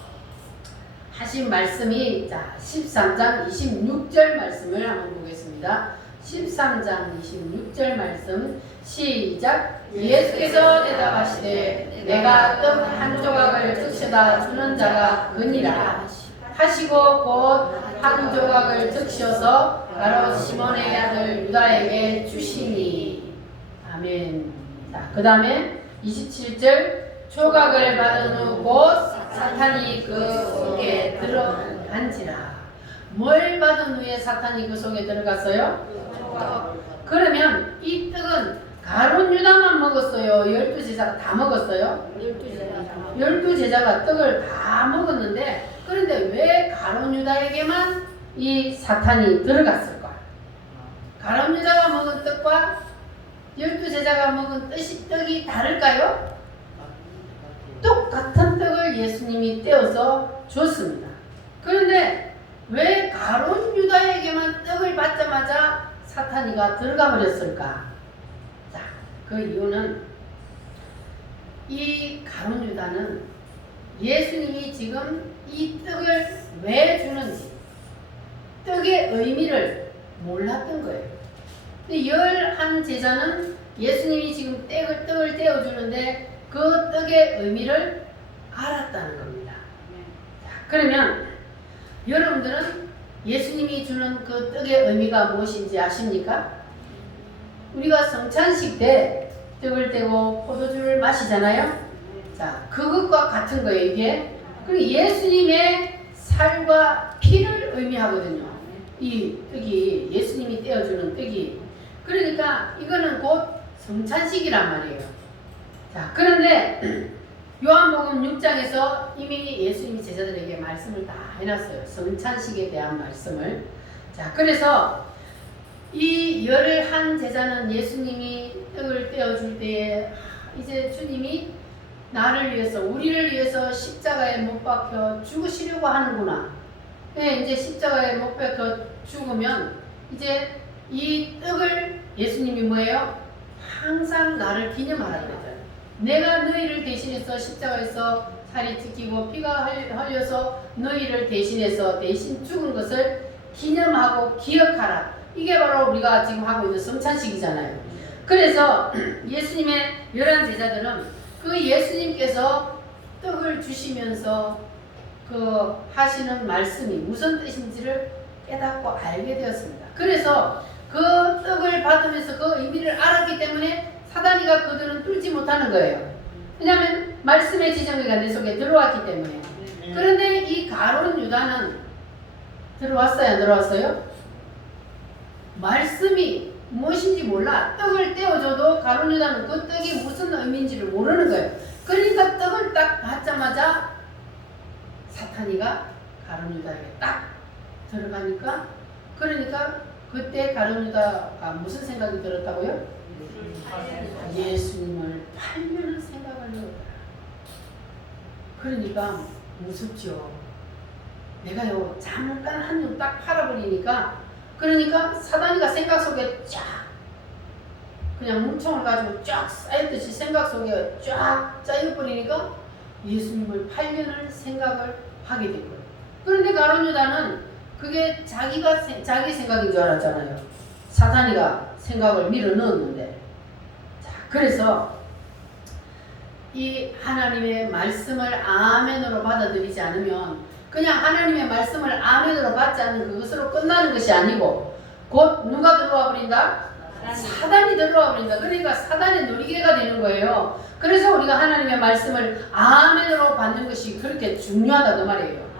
하신 말씀이, 자, 13장 26절 말씀을 한번 보겠습니다. 13장 26절 말씀 시작. 예수께서 대답하시되 내가 떡 한 조각을 적셔다 주는 자가 그니라 하시고 곧 한 조각을 적셔서 바로 시몬의 아들 유다에게 주시니. 아멘. 자, 그 다음에 27절 조각을 받은 후 곧 사탄이 그 속에 들어간지라. 뭘 받은 후에 사탄이 그 속에 들어갔어요? 그러면 이 떡은 가룟 유다만 먹었어요? 12제자가 다 먹었어요? 12제자가 떡을 다 먹었는데, 그런데 왜 가룟 유다에게만 이 사탄이 들어갔을까? 가룟 유다가 먹은 떡과 12제자가 먹은 떡이 다를까요? 똑같은 떡을 예수님이 떼어서 줬습니다. 그런데 왜 가룟 유다에게만 떡을 받자마자 사탄이가 들어가 버렸을까? 자, 그 이유는 이 가룟 유다는 예수님이 지금 이 떡을 왜 주는지, 떡의 의미를 몰랐던 거예요. 근데 11제자는 예수님이 지금 떡을 떼어주는데 그 떡의 의미를 알았다는 겁니다. 자, 그러면 여러분들은 예수님이 주는 그 떡의 의미가 무엇인지 아십니까? 우리가 성찬식 때 떡을 떼고 포도주를 마시잖아요. 자, 그것과 같은 거예요, 이게. 그리고 예수님의 살과 피를 의미하거든요. 이 떡이, 예수님이 떼어주는 떡이. 그러니까 이거는 곧 성찬식이란 말이에요. 자, 그런데 요한복음 6장에서 이미 예수님이 제자들에게 말씀을 다 해놨어요. 성찬식에 대한 말씀을. 자, 그래서 이 11제자는 예수님이 떡을 떼어줄 때에 이제 주님이 나를 위해서, 우리를 위해서 십자가에 못 박혀 죽으시려고 하는구나. 네, 이제 십자가에 못 박혀 죽으면 이제 이 떡을 예수님이 뭐예요? 항상 나를 기념하라 그랬잖아요. 내가 너희를 대신해서 십자가에서 살이 찢기고 피가 흘려서 너희를 대신해서 대신 죽은 것을 기념하고 기억하라. 이게 바로 우리가 지금 하고 있는 성찬식이잖아요. 그래서 예수님의 11제자들은 그 예수님께서 떡을 주시면서 그 하시는 말씀이 무슨 뜻인지를 깨닫고 알게 되었습니다. 그래서 그 떡을 받으면서 그 의미를 알았기 때문에 사단이가 그들은 뚫지 못하는 거예요. 왜냐하면 말씀의 지정의가 내 속에 들어왔기 때문에. 그런데 이 가룟 유다는 들어왔어요, 안 들어왔어요? 말씀이 무엇인지 몰라. 떡을 떼어줘도 가룟 유다는 그 떡이 무슨 의미인지를 모르는 거예요. 그러니까 떡을 딱 받자마자 사탄이가 가룟 유다에게 딱 들어가니까 그러니까 그때 가룟 유다가 무슨 생각이 들었다고요? 예수님을 팔려는 생각을 넣었다. 그러니까 무섭죠. 내가요 잠깐 한 눈 딱 팔아버리니까 그러니까 사단이가 생각 속에 쫙 그냥 뭉청을 가지고 쫙 쌓였듯이 생각 속에 쫙 쌓여버리니까 예수님을 팔려는 생각을 하게 된 거예요. 그런데 가룟 유다는 그게 자기 생각인 줄 알았잖아요. 사단이가 생각을 밀어 넣었는데. 자, 그래서 이 하나님의 말씀을 아멘으로 받아들이지 않으면 그냥 하나님의 말씀을 아멘으로 받지 않는 그것으로 끝나는 것이 아니고 곧 누가 들어와 버린다? 사단이 들어와 버린다. 그러니까 사단의 놀이개가 되는 거예요. 그래서 우리가 하나님의 말씀을 아멘으로 받는 것이 그렇게 중요하다 그 말이에요.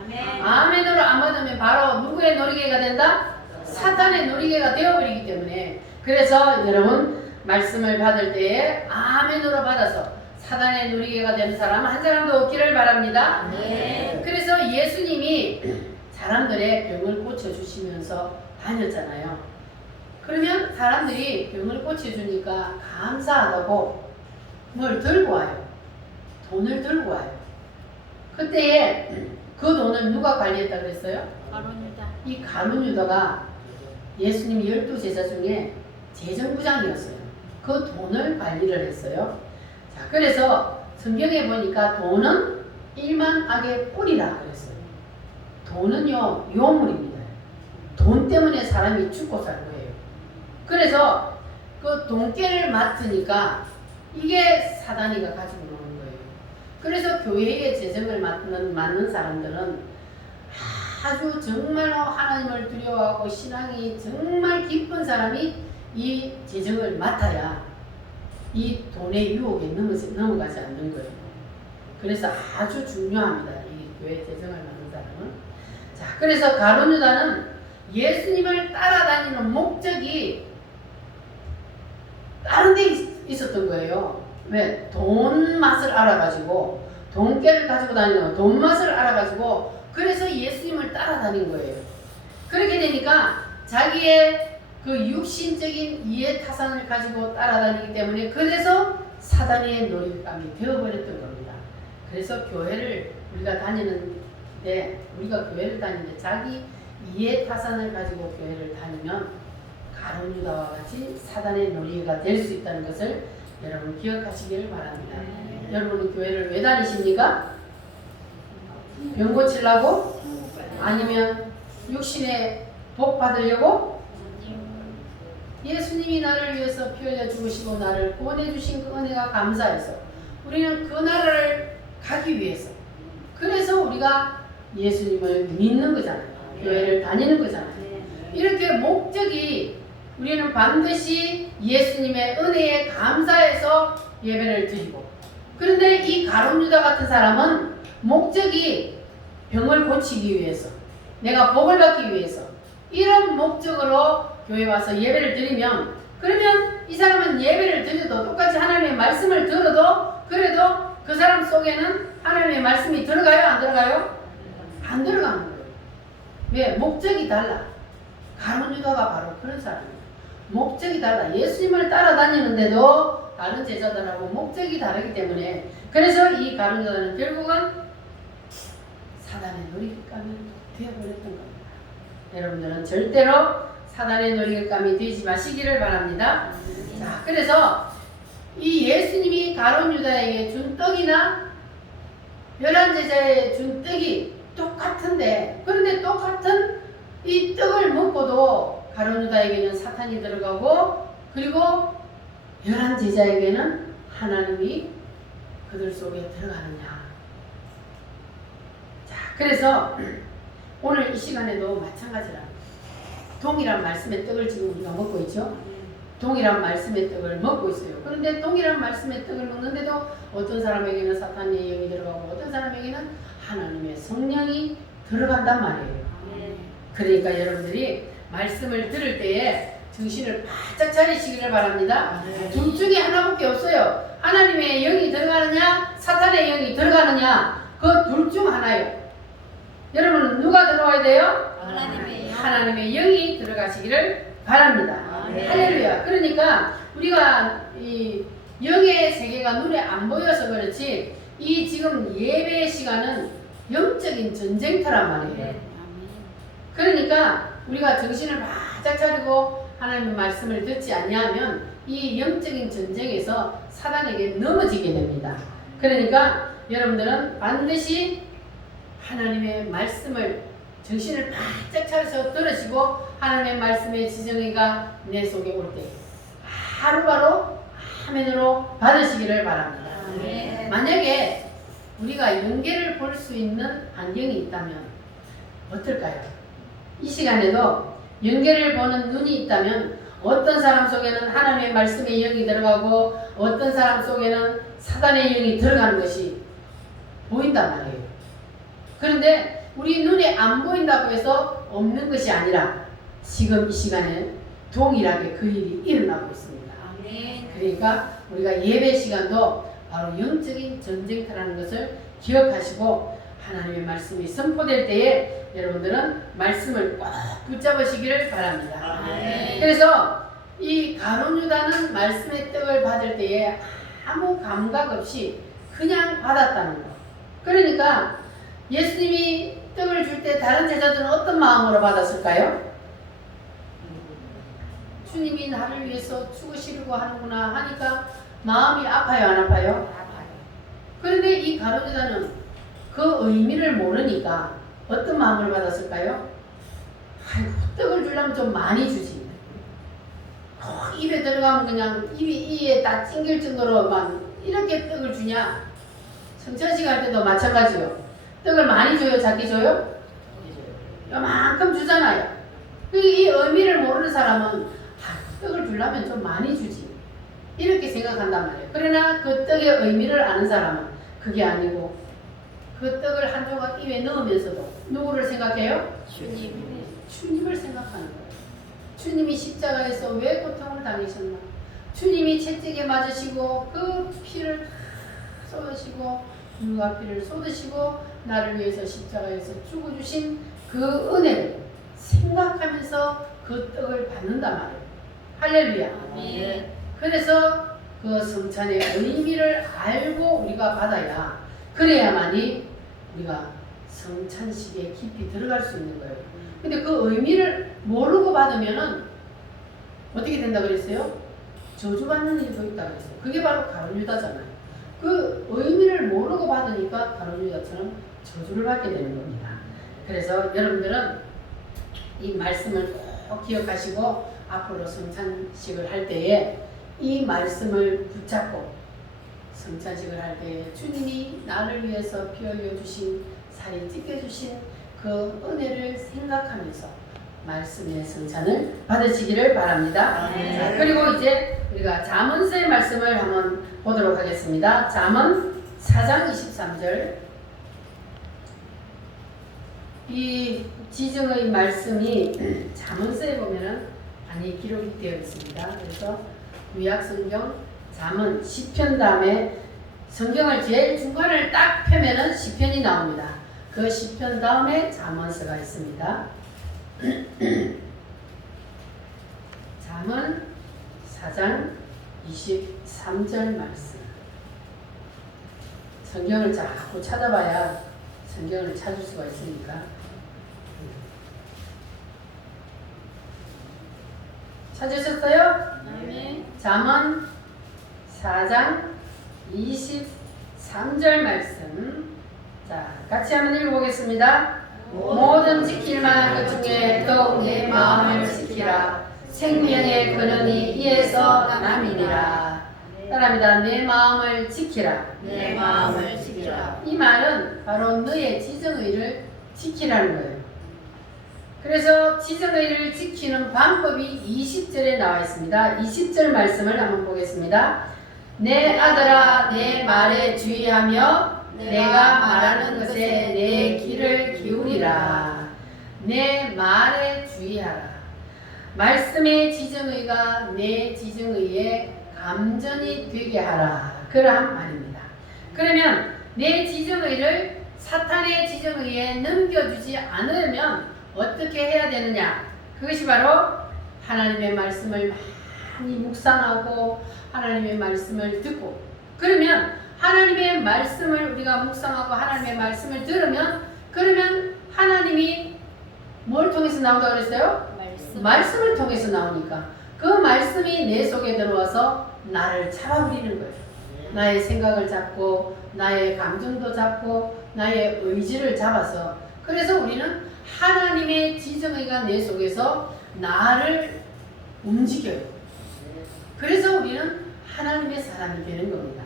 아멘으로 안 받으면 바로 누구의 놀이개가 된다? 사탄의 놀이개가 되어버리기 때문에 그래서 여러분 말씀을 받을 때에 아멘으로 받아서 사단의 놀이개가 되는 사람 한 사람도 없기를 바랍니다. 그래서 예수님이 사람들의 병을 고쳐주시면서 다녔잖아요. 그러면 사람들이 병을 고쳐주니까 감사하다고 뭘 들고 와요. 돈을 들고 와요. 그때에 그 돈을 누가 관리했다 그랬어요? 이 가룟 유다가 예수님 12제자 중에 재정부장이었어요. 그 돈을 관리를 했어요. 자, 그래서 성경에 보니까 돈은 일만 악의 뿌리라 그랬어요. 돈은요 요물입니다. 돈 때문에 사람이 죽고 살고 해요. 그래서 그 돈깨를 맡으니까 이게 사단이가 가지고 노는 거예요. 그래서 교회의 재정을 맡는 사람들은 아주 정말로 하나님을 두려워하고 신앙이 정말 깊은 사람이 이 재정을 맡아야 이 돈의 유혹에 넘어가지 않는 거예요. 그래서 아주 중요합니다. 이 교회 재정을 맡는 사람은. 자, 그래서 가룟 유다는 예수님을 따라다니는 목적이 다른 데 있었던 거예요. 왜? 돈 맛을 알아가지고 돈깨를 가지고 다니는 돈 맛을 알아가지고 그래서 예수님을 따라다닌 거예요. 그렇게 되니까 자기의 그 육신적인 이해타산을 가지고 따라다니기 때문에 그래서 사단의 놀잇감이 되어버렸던 겁니다. 그래서 교회를 우리가 다니는데 자기 이해타산을 가지고 교회를 다니면 가룟 유다와 같이 사단의 놀이가 될 수 있다는 것을 여러분 기억하시길 바랍니다. 여러분은 교회를 왜 다니십니까? 병 고치려고? 아니면 육신의 복 받으려고? 예수님이 나를 위해서 피 흘려 죽으시고 나를 구원해 주신 그 은혜가 감사해서 우리는 그 나라를 가기 위해서 그래서 우리가 예수님을 믿는 거잖아요. 교회를 다니는 거잖아요. 이렇게 목적이 우리는 반드시 예수님의 은혜에 감사해서 예배를 드리고 그런데 이 가룟 유다 같은 사람은 목적이 병을 고치기 위해서 내가 복을 받기 위해서 이런 목적으로 교회 와서 예배를 드리면 그러면 이 사람은 예배를 드려도 똑같이 하나님의 말씀을 들어도 그래도 그 사람 속에는 하나님의 말씀이 들어가요? 안 들어가요? 안 들어가는 거예요. 왜? 목적이 달라. 가룟 유다가 바로 그런 사람이에요. 목적이 달라. 예수님을 따라다니는데도 다른 제자들하고 목적이 다르기 때문에 그래서 이 가룟 유다는 결국은 사단의 놀이감이 되어버렸던 겁니다. 여러분들은 절대로 사단의 놀이감이 되지 마시기를 바랍니다. 자, 그래서 이 예수님이 가룟 유다에게 준 떡이나 11제자에 준 떡이 똑같은데 그런데 똑같은 이 떡을 먹고도 가룟 유다에게는 사탄이 들어가고 그리고 11제자에게는 하나님이 그들 속에 들어가느냐. 자, 그래서 오늘 이 시간에도 마찬가지라 동일한 말씀의 떡을 지금 우리가 먹고 있죠. 동일한 말씀의 떡을 먹고 있어요. 그런데 동일한 말씀의 떡을 먹는데도 어떤 사람에게는 사탄의 영이 들어가고 어떤 사람에게는 하나님의 성령이 들어간단 말이에요. 그러니까 여러분들이 말씀을 들을 때에 정신을 바짝 차리시기를 바랍니다. 둘 중에 하나밖에 없어요. 하나님의 영이 들어가느냐 사탄의 영이 들어가느냐 그 둘 중 하나예요. 누가 돼요? 하나님의 영. 하나님의 영이 들어가시기를 바랍니다. 아멘. 할렐루야. 그러니까 우리가 이 영의 세계가 눈에 안 보여서 그렇지 이 지금 예배 시간은 영적인 전쟁터란 말이에요. 그러니까 우리가 정신을 바짝 차리고 하나님의 말씀을 듣지 아니하면 이 영적인 전쟁에서 사단에게 넘어지게 됩니다. 그러니까 여러분들은 반드시 하나님의 말씀을 정신을 바짝 차려서 들으시고 하나님의 말씀의 지정의가 내 속에 올 때 바로바로 아멘으로 받으시기를 바랍니다. 아멘. 만약에 우리가 영계를 볼 수 있는 안경이 있다면 어떨까요? 이 시간에도 영계를 보는 눈이 있다면 어떤 사람 속에는 하나님의 말씀의 영이 들어가고 어떤 사람 속에는 사단의 영이 들어가는 것이 보인단 말이에요. 그런데 우리 눈에 안 보인다고 해서 없는 것이 아니라 지금 이 시간에 동일하게 그 일이 일어나고 있습니다. 아멘. 그러니까 우리가 예배 시간도 바로 영적인 전쟁터라는 것을 기억하시고 하나님의 말씀이 선포될 때에 여러분들은 말씀을 꼭 붙잡으시기를 바랍니다. 아멘. 그래서 이 가룟 유다는 말씀의 떡을 받을 때에 아무 감각 없이 그냥 받았다는 거. 그러니까 예수님이 떡을 줄 때 다른 제자들은 어떤 마음으로 받았을까요? 주님이 나를 위해서 죽으시려고 하는구나 하니까 마음이 아파요, 안 아파요? 그런데 이 가룟 유다는 그 의미를 모르니까 어떤 마음을 받았을까요? 아이고, 떡을 주려면 좀 많이 주지. 입에 들어가면 그냥 이에 딱 찡길 정도로만 이렇게 떡을 주냐? 성찬식 할 때도 마찬가지요. 떡을 많이 줘요? 작게 줘요? 요만큼 주잖아요. 이 의미를 모르는 사람은 떡을 주려면 좀 많이 주지. 이렇게 생각한단 말이에요. 그러나 그 떡의 의미를 아는 사람은 그게 아니고 그 떡을 한 조각 입에 넣으면서도 누구를 생각해요? 주님. 주님을 생각하는 거예요. 주님이 십자가에서 왜 고통을 당하셨나? 주님이 채찍에 맞으시고 그 피를 쏟으시고 누가 피를 쏟으시고 나를 위해서 십자가에서 죽어주신 그 은혜를 생각하면서 그 떡을 받는단 말이에요. 할렐루야. 아멘. 그래서 그 성찬의 의미를 알고 우리가 받아야 그래야만이 우리가 성찬식에 깊이 들어갈 수 있는 거예요. 근데 그 의미를 모르고 받으면은 어떻게 된다 그랬어요? 저주받는 일도 있다 그랬어요. 그게 바로 가룟 유다잖아요. 그 의미를 모르고 받으니까 가룟 유다처럼 저주를 받게 되는 겁니다. 그래서 여러분들은 이 말씀을 꼭 기억하시고 앞으로 성찬식을 할 때에 이 말씀을 붙잡고 성찬식을 할 때에 주님이 나를 위해서 피 흘려 주신 살이 찢겨 주신 그 은혜를 생각하면서 말씀의 성찬을 받으시기를 바랍니다. 자, 그리고 이제 우리가 잠언서의 말씀을 한번 보도록 하겠습니다. 잠언 4장 23절. 이 지정의 말씀이 잠언서에 보면은 많이 기록이 되어 있습니다. 그래서 구약성경, 잠언, 시편 다음에 성경을 제일 중간을 딱 펴면은 시편이 나옵니다. 그 시편 다음에 잠언서가 있습니다. 잠언 4장 23절 말씀. 성경을 자꾸 찾아봐야 성경을 찾을 수가 있으니까. 찾으셨어요? 아멘. 잠언 4장 23절 말씀. 자, 같이 한번 읽어보겠습니다. 모든 지킬 만한 것 중에 더욱 내 마음을 지키라. 생명의 근원이 이에서 남이니라. 따라합니다. 내 마음을 지키라. 내 마음을 지키라. 이 말은 바로 너의 지정의를 지키라는 거예요. 그래서 지정의를 지키는 방법이 20절에 나와 있습니다. 20절 말씀을 한번 보겠습니다. 내 아들아 내 말에 주의하며 내가 말하는 것에 내 귀를 기울이라. 내 말에 주의하라. 말씀의 지정의가 내 지정의의 감전이 되게 하라. 그러한 말입니다. 그러면 내 지정의를 사탄의 지정의에 넘겨주지 않으면 어떻게 해야 되느냐? 그것이 바로 하나님의 말씀을 많이 묵상하고 하나님의 말씀을 듣고, 그러면 하나님의 말씀을 우리가 묵상하고 하나님의 말씀을 들으면, 그러면 하나님이 뭘 통해서 나온다고 그랬어요? 말씀을 통해서 나오니까 그 말씀이 내 속에 들어와서 나를 잡아버리는 거예요. 나의 생각을 잡고 나의 감정도 잡고 나의 의지를 잡아서, 그래서 우리는 하나님의 지정의가 내 속에서 나를 움직여요. 그래서 우리는 하나님의 사람이 되는 겁니다.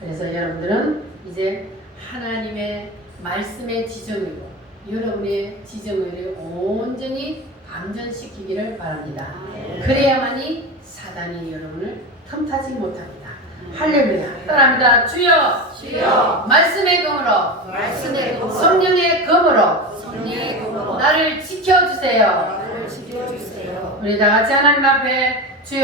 그래서 여러분들은 이제 하나님의 말씀의 지정의로 여러분의 지정의를 온전히 감전시키기를 바랍니다. 그래야만이 사단이 여러분을 틈타지 못합니다. 할렐루야. 따라합니다. 주여, 주여, 말씀의 검으로, 말씀의 검으로, 성령의 검으로 성령의 검으로 나를 지켜주세요. 나를 지켜주세요. 우리 다 같이 하나님 앞에